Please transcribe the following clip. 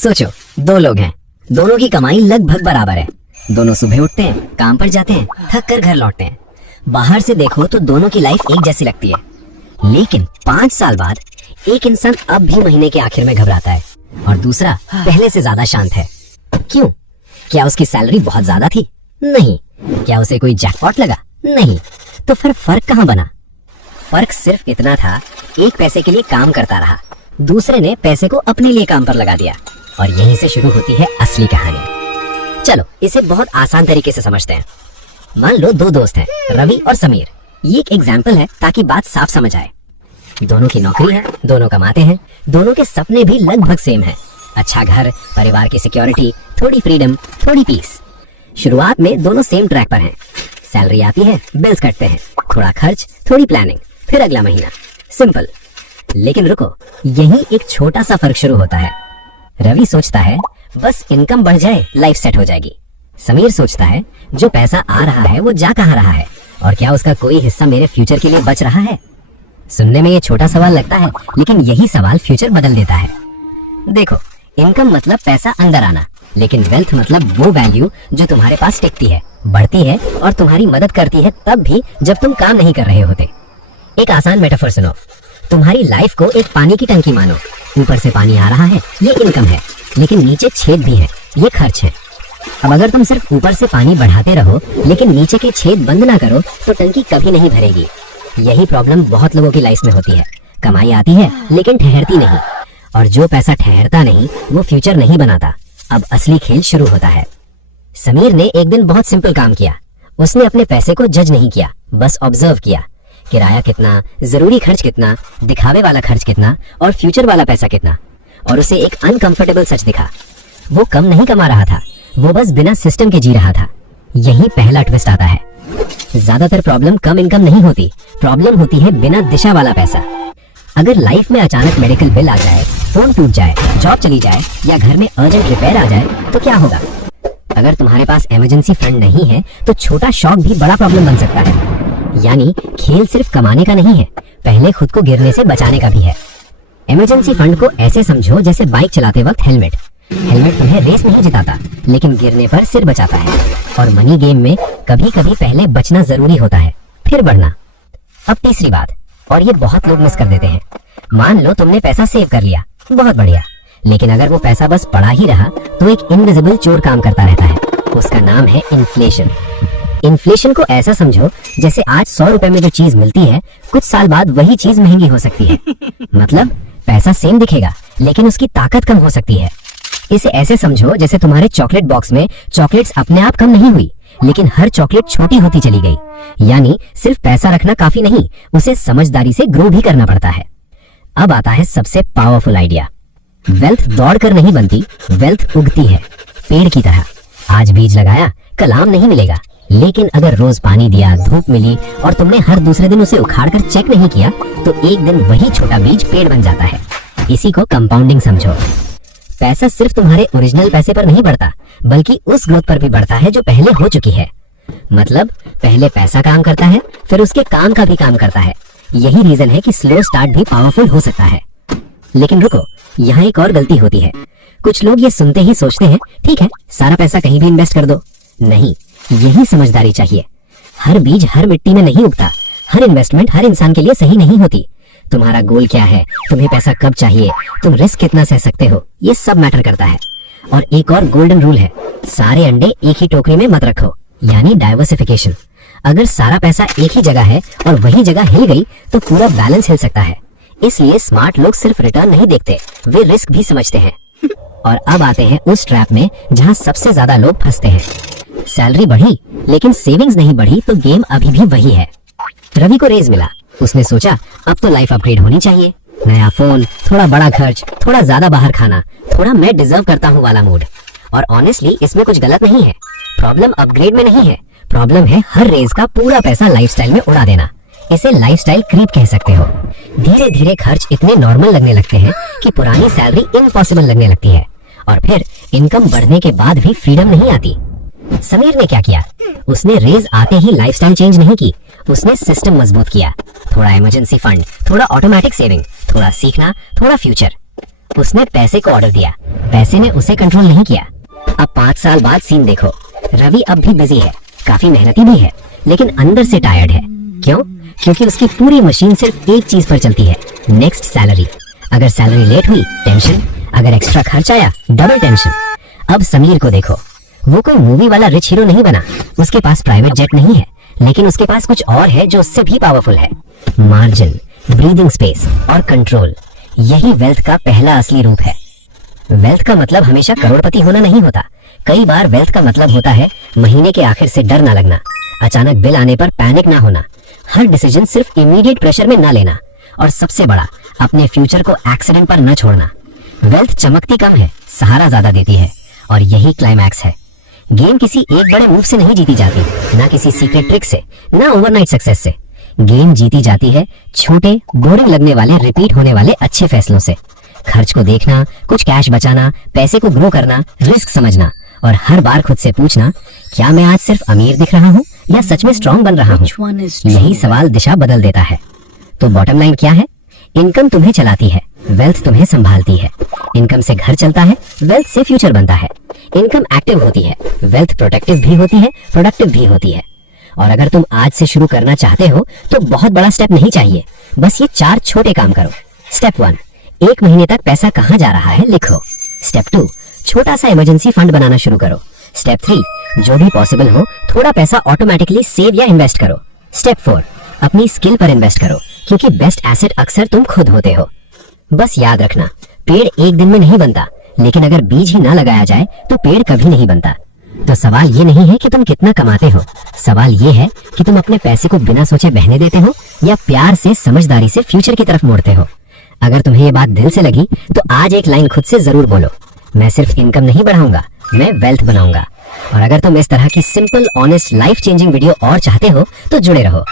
सोचो, दो लोग हैं, दोनों की कमाई लगभग बराबर है। दोनों सुबह उठते हैं, काम पर जाते हैं, थक कर घर लौटते हैं। बाहर से देखो तो दोनों की लाइफ एक जैसी लगती है, लेकिन 5 साल बाद एक इंसान अब भी महीने के आखिर में घबराता है और दूसरा पहले से ज्यादा शांत है। क्यों? क्या उसकी सैलरी बहुत ज्यादा थी? नहीं। क्या उसे कोई जैकपॉट लगा? नहीं। तो फिर फर्क कहाँ बना? फर्क सिर्फ इतना था, एक पैसे के लिए काम करता रहा, दूसरे ने पैसे को अपने लिए काम पर लगा दिया। और यहीं से शुरू होती है असली कहानी। चलो इसे बहुत आसान तरीके से समझते हैं। मान लो दो दोस्त हैं, रवि और समीर। ये एक एग्जाम्पल है ताकि बात साफ समझ आए। दोनों की नौकरी है, दोनों कमाते हैं, दोनों के सपने भी लगभग सेम हैं। अच्छा घर, परिवार की सिक्योरिटी, थोड़ी फ्रीडम, थोड़ी पीस। शुरुआत में दोनों सेम ट्रैक पर हैं। सैलरी आती है, बिल्स कटते हैं, थोड़ा खर्च, थोड़ी प्लानिंग, फिर अगला महीना। सिंपल। लेकिन रुको, यहीं एक छोटा सा फर्क शुरू होता है। रवि सोचता है बस इनकम बढ़ जाए, लाइफ सेट हो जाएगी। समीर सोचता है जो पैसा आ रहा है वो जा कहाँ रहा है, और क्या उसका कोई हिस्सा मेरे फ्यूचर के लिए बच रहा है? सुनने में ये छोटा सवाल लगता है, लेकिन यही सवाल फ्यूचर बदल देता है। देखो, इनकम मतलब पैसा अंदर आना, लेकिन वेल्थ मतलब वो वैल्यू जो तुम्हारे पास टिकती है, बढ़ती है और तुम्हारी मदद करती है तब भी जब तुम काम नहीं कर रहे होते। एक आसान मेटाफर सुनो। तुम्हारी लाइफ को एक पानी की टंकी मानो। ऊपर से पानी आ रहा है, ये इनकम है, लेकिन नीचे छेद भी है, ये खर्च है। अब अगर तुम सिर्फ ऊपर से पानी बढ़ाते रहो लेकिन नीचे के छेद बंद ना करो तो टंकी कभी नहीं भरेगी। यही प्रॉब्लम बहुत लोगों की लाइफ में होती है। कमाई आती है लेकिन ठहरती नहीं, और जो पैसा ठहरता नहीं वो फ्यूचर नहीं बनाता। अब असली खेल शुरू होता है। समीर ने एक दिन बहुत सिंपल काम किया। उसने अपने पैसे को जज नहीं किया, बस ऑब्जर्व किया। किराया कितना, जरूरी खर्च कितना, दिखावे वाला खर्च कितना और फ्यूचर वाला पैसा कितना। और उसे एक अनकंफर्टेबल सच दिखा। वो कम नहीं कमा रहा था, वो बस बिना सिस्टम के जी रहा था। यही पहला ट्विस्ट आता है। ज्यादातर प्रॉब्लम कम इनकम नहीं होती, प्रॉब्लम होती है बिना दिशा वाला पैसा। अगर लाइफ में अचानक मेडिकल बिल आ जाए, फोन टूट जाए, जॉब चली जाए या घर में अर्जेंट रिपेयर आ जाए तो क्या होगा? अगर तुम्हारे पास इमरजेंसी फंड नहीं है तो छोटा शॉक भी बड़ा प्रॉब्लम बन सकता है। यानी खेल सिर्फ कमाने का नहीं है, पहले खुद को गिरने से बचाने का भी है। इमरजेंसी फंड को ऐसे समझो जैसे बाइक चलाते वक्त हेलमेट तुम्हें रेस नहीं जिताता, लेकिन गिरने पर सिर बचाता है। और मनी गेम में कभी कभी पहले बचना जरूरी होता है, फिर बढ़ना। अब तीसरी बात, और ये बहुत लोग मिस कर देते हैं। मान लो तुमने पैसा सेव कर लिया, बहुत बढ़िया, लेकिन अगर वो पैसा बस पड़ा ही रहा तो एक इनविजिबल चोर काम करता रहता है। उसका नाम है इन्फ्लेशन। इन्फ्लेशन को ऐसा समझो जैसे आज 100 रुपए में जो चीज मिलती है, कुछ साल बाद वही चीज महंगी हो सकती है। मतलब पैसा सेम दिखेगा लेकिन उसकी ताकत कम हो सकती है। इसे ऐसे समझो जैसे तुम्हारे चॉकलेट बॉक्स में चॉकलेट्स अपने आप कम नहीं हुई, लेकिन हर चॉकलेट छोटी होती चली गई। यानी सिर्फ पैसा रखना काफी नहीं, उसे समझदारी से ग्रो भी करना पड़ता है। अब आता है सबसे पावरफुल आइडिया। वेल्थ दौड़ कर नहीं बनती, वेल्थ उगती है पेड़ की तरह। आज बीज लगाया, कल आम नहीं मिलेगा, लेकिन अगर रोज पानी दिया, धूप मिली और तुमने हर दूसरे दिन उसे उखाड़कर चेक नहीं किया तो एक दिन वही छोटा बीज पेड़ बन जाता है। इसी को कंपाउंडिंग समझो। पैसा सिर्फ तुम्हारे ओरिजिनल पैसे पर नहीं बढ़ता, बल्कि उस ग्रोथ पर भी बढ़ता है जो पहले हो चुकी है। मतलब पहले पैसा काम करता है, फिर उसके काम का भी काम करता है। यही रीजन है कि स्लो स्टार्ट भी पावरफुल हो सकता है। लेकिन रुको, यहाँ एक और गलती होती है। कुछ लोग ये सुनते ही सोचते हैं ठीक है, सारा पैसा कहीं भी इन्वेस्ट कर दो। नहीं, यही समझदारी चाहिए। हर बीज हर मिट्टी में नहीं उगता, हर इन्वेस्टमेंट हर इंसान के लिए सही नहीं होती। तुम्हारा गोल क्या है, तुम्हें पैसा कब चाहिए, तुम रिस्क कितना सह सकते हो, ये सब मैटर करता है। और एक और गोल्डन रूल है, सारे अंडे एक ही टोकरी में मत रखो, यानी डाइवर्सिफिकेशन। अगर सारा पैसा एक ही जगह है और वही जगह हिल गई तो पूरा बैलेंस हिल सकता है। इसलिए स्मार्ट लोग सिर्फ रिटर्न नहीं देखते, वे रिस्क भी समझते हैं। और अब आते हैं उस ट्रैप में जहाँ सबसे ज्यादा लोग फंसते हैं। सैलरी बढ़ी लेकिन सेविंग्स नहीं बढ़ी तो गेम अभी भी वही है। रवि को रेज मिला, उसने सोचा अब तो लाइफ अपग्रेड होनी चाहिए। नया फोन, थोड़ा बड़ा खर्च, थोड़ा ज्यादा बाहर खाना, थोड़ा मैं डिजर्व करता हूँ वाला मूड। और ऑनेस्टली इसमें कुछ गलत नहीं है। प्रॉब्लम अपग्रेड में नहीं है, प्रॉब्लम है हर रेज का पूरा पैसा लाइफस्टाइल में उड़ा देना। इसे लाइफस्टाइल क्रीप कह सकते हो। धीरे धीरे खर्च इतने नॉर्मल लगने लगते हैं कि पुरानी सैलरी इम्पॉसिबल लगने लगती है, और फिर इनकम बढ़ने के बाद भी फ्रीडम नहीं आती। समीर ने क्या किया? उसने रेज आते ही लाइफस्टाइल चेंज नहीं की, उसने सिस्टम मजबूत किया। थोड़ा इमरजेंसी फंड, थोड़ा ऑटोमेटिक सेविंग, थोड़ा सीखना, थोड़ा फ्यूचर। उसने पैसे को ऑर्डर दिया, पैसे ने उसे कंट्रोल नहीं किया। अब 5 साल बाद सीन देखो, रवि अब भी बिजी है, काफी मेहनती भी है, लेकिन अंदर से टायर्ड है। क्यों? क्योंकि उसकी पूरी मशीन सिर्फ एक चीज पर चलती है, नेक्स्ट सैलरी। अगर सैलरी लेट हुई टेंशन, अगर एक्स्ट्रा खर्च आया डबल टेंशन। अब समीर को देखो, वो कोई मूवी वाला रिच हीरो नहीं बना, उसके पास प्राइवेट जेट नहीं है, लेकिन उसके पास कुछ और है जो उससे भी पावरफुल है। मार्जिन, ब्रीदिंग स्पेस और कंट्रोल, यही वेल्थ का पहला असली रूप है। वेल्थ का मतलब हमेशा करोड़पति होना नहीं होता। कई बार वेल्थ का मतलब होता है महीने के आखिर से डर ना लगना, अचानक बिल आने पर पैनिक ना होना, हर डिसीजन सिर्फ इमीडिएट प्रेशर में ना लेना, और सबसे बड़ा, अपने फ्यूचर को एक्सीडेंट पर न छोड़ना। वेल्थ चमकती कम है, सहारा ज्यादा देती है, और यही क्लाइमैक्स है। गेम किसी एक बड़े मूव से नहीं जीती जाती, ना किसी सीक्रेट ट्रिक से, ना ओवरनाइट सक्सेस से। गेम जीती जाती है छोटे, बोरिंग लगने वाले, रिपीट होने वाले अच्छे फैसलों से। खर्च को देखना, कुछ कैश बचाना, पैसे को ग्रो करना, रिस्क समझना, और हर बार खुद से पूछना, क्या मैं आज सिर्फ अमीर दिख रहा हूँ या सच में स्ट्रांग बन रहा हूँ? यही सवाल दिशा बदल देता है। तो बॉटम लाइन क्या है? इनकम तुम्हें चलाती है, वेल्थ तुम्हें संभालती है। इनकम से घर चलता है, वेल्थ से फ्यूचर बनता है। इनकम एक्टिव होती है, वेल्थ प्रोटेक्टिव भी होती है, प्रोडक्टिव भी होती है। और अगर तुम आज से शुरू करना चाहते हो तो बहुत बड़ा स्टेप नहीं चाहिए, बस ये 4 छोटे काम करो। स्टेप 1, 1 महीने तक पैसा कहाँ जा रहा है लिखो। स्टेप 2, छोटा सा इमरजेंसी फंड बनाना शुरू करो। स्टेप 3, जो भी पॉसिबल हो थोड़ा पैसा ऑटोमेटिकली सेव या इन्वेस्ट करो। स्टेप 4, अपनी स्किल पर इन्वेस्ट करो, क्योंकि बेस्ट एसेट अक्सर तुम खुद होते हो। बस याद रखना, पेड़ एक दिन में नहीं बनता, लेकिन अगर बीज ही ना लगाया जाए तो पेड़ कभी नहीं बनता। तो सवाल ये नहीं है कि तुम कितना कमाते हो, सवाल ये है कि तुम अपने पैसे को बिना सोचे बहने देते हो या प्यार से, समझदारी से फ्यूचर की तरफ मोड़ते हो। अगर तुम्हें ये बात दिल से लगी तो आज एक लाइन खुद से जरूर बोलो, मैं सिर्फ इनकम नहीं बढ़ाऊंगा, मैं वेल्थ बनाऊंगा। और अगर तुम इस तरह की simple, honest, life changing video और चाहते हो तो जुड़े रहो।